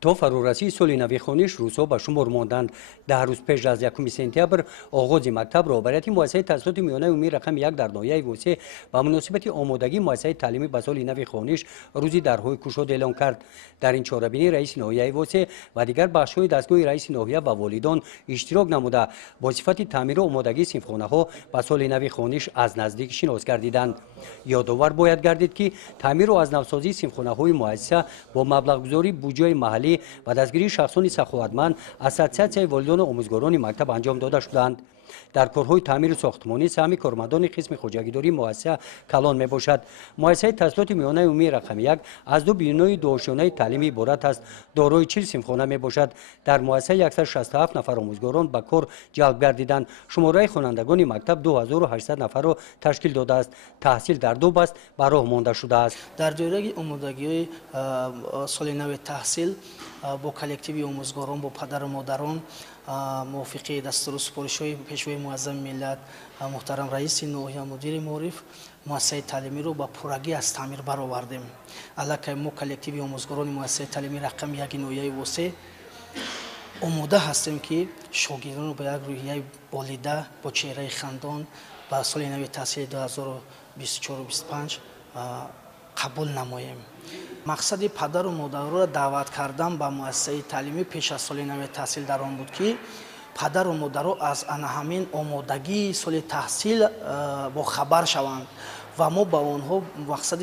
تا فرورسی سال نوی خوانش روزها به شمار ماندند. 10 روز پیش از 1 سپتامبر آغاز مکتب را برای مؤسسه تحصیلات میانه عمومی رقم 1 در ناحیه وسه به مناسبت آمادگی مؤسسه تعلیمی به سال نوی خوانش روزی درهای گشاد اعلام کرد. در این چهاره‌بینی رئیس ناحیه وسه و دیگر بخش‌های دستگاه رئیس ناحیه و والدان اشتراک نموده با صفت تعمیر و آمادگی صنفخانه‌ها به سال نوی خوانش از نزدیک شناس گردیدند. یادآور باید گردید که تعمیر و از نوسازی صنفخانه‌های مؤسسه با مبلغ‌گذاری بودجه محلی و دستگیری شخصان سخاوتمند اساتید والدان و آموزگاران مکتب انجام داده شدند. در کارهای تعمیر ساختمانی سهم کارمندان قسم خواجگیداری مؤسسه کلان می باشد. مؤسسه تحصیلات میانه عمومی رقم 1 از 2 بینای دانشجویان تعلیمی عبارت است. دارای 40 صنفخانه می باشد. در مؤسسه 167 نفر آموزگاران به کار جلب گردیدند. شماره خوانندگان مکتب 2800 نفر را تشکیل داده است. تحصیل در 2 بست به راه مانده شده است. در دوره آمادگی سال نو تحصیل با کلکتیو آموزگاران با پدر و مادران موافقه دستور سپارش‌های پیشوای معظم ملت محترم رئیس ناحیه مدیر معارف مؤسسه تعلیمی رو با پرگی از تعمیر برآوردیم. الکی ما کلکتیو آموزگاران مؤسسه تعلیمی رقم 1 ناحیه وسه آماده هستیم که شاگردان رو به یک روحیه بالیده با چهره خندان با سال نو تحصیل 2024-25 قبول نماییم. مقصد پدر و مادر را دعوت کردن به مؤسسه تعلیمی پیش از سال نو تحصیل در آن بود که پدر و مادر از همین آمادگی سال تحصیل با خبر شوند و ما با آنها مقصد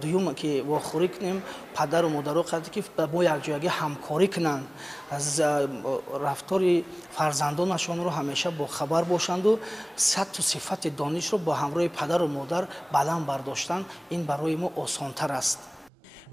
دوم که واخوری کنیم پدر و مادر را که با یک جایی همکاری کنند از رفتار فرزندانشان رو همیشه با خبر باشند و سطح و صفت دانش رو با همراه پدر و مادر بلند برداشتن این برای ما آسان‌تر است.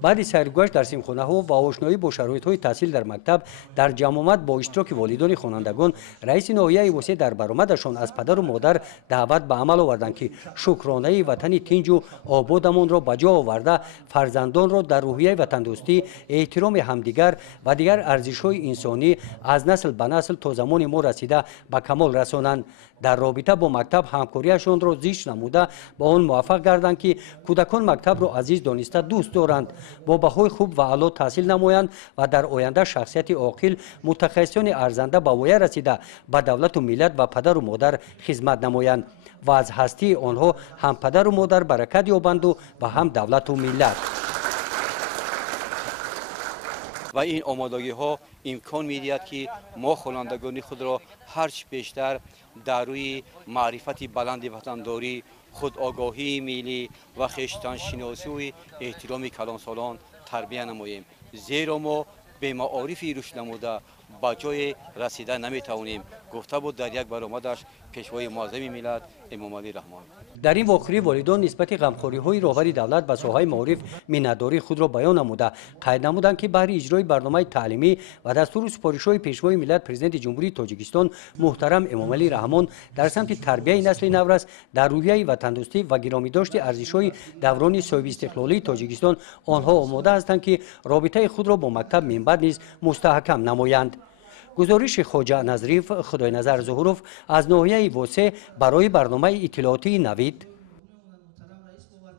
بعد سرگذشت در صنفخانه‌ها و آشنایی با شرایط‌های تحصیل در مکتب در جمعیت با اشتراک والدان خوانندگان رئیس ناحیه وسه در برآمدشان از پدر و مادر دعوت به عمل آوردند که شکرانه وطن تنج و آبادمان را به جا آورده فرزندان را در روحیه وطندوستی احترام همدیگر و دیگر ارزش‌های انسانی از نسل به نسل تا زمان ما رسیده به کمال رسانند. در رابطه با مکتب همکاریشان را زیست نموده با آن موفق گردند که کودکان مکتب را عزیز دانسته دوست دارند با بهای خوب و اعلی تحصیل نمایند و در آینده شخصیت عاقل متخصصان ارزنده به ویه رسیده به دولت و ملت و پدر و مادر خدمت نمایند و از هستی آنها هم پدر و مادر برکت یابند و هم دولت و ملت. و این آمادگی ها امکان می‌دهد که ما خوانندگان خود را هرچه بیشتر در روی معرفت بلند وطنداری، خودآگاهی ملی و خویشتن شناسی و احترام کلانسالان تربیت نماییم. زیرا ما به معارفی رشد نموده با جای رسیده نمیتوانیم. گفته بود در یک برآمدش پیشوای معظم ملت امام علی رحمان. در این واقعه والدان نسبت غمخوری‌های راهبر دولت و ساحه معارف منتداری خود را بیان نموده قید نمودند که برای اجرای برنامه تعلیمی و دستور و سپارش‌های پیشوای ملت پرزیدنت جمهوری تاجیکستان محترم امام علی رحمان در سمت تربیت نسل نورس در روحیه وطندوستی و گرامی داشت ارزش‌های دوران صاحب استقلالی تاجیکستان آنها آماده هستند که رابطه خود را با مکتب منبع نیز مستحکم نمایند. گزارش خواجه نظریف خدای نظر ظهوروف از ناحیه وسه برای برنامه اطلاعاتی نوید.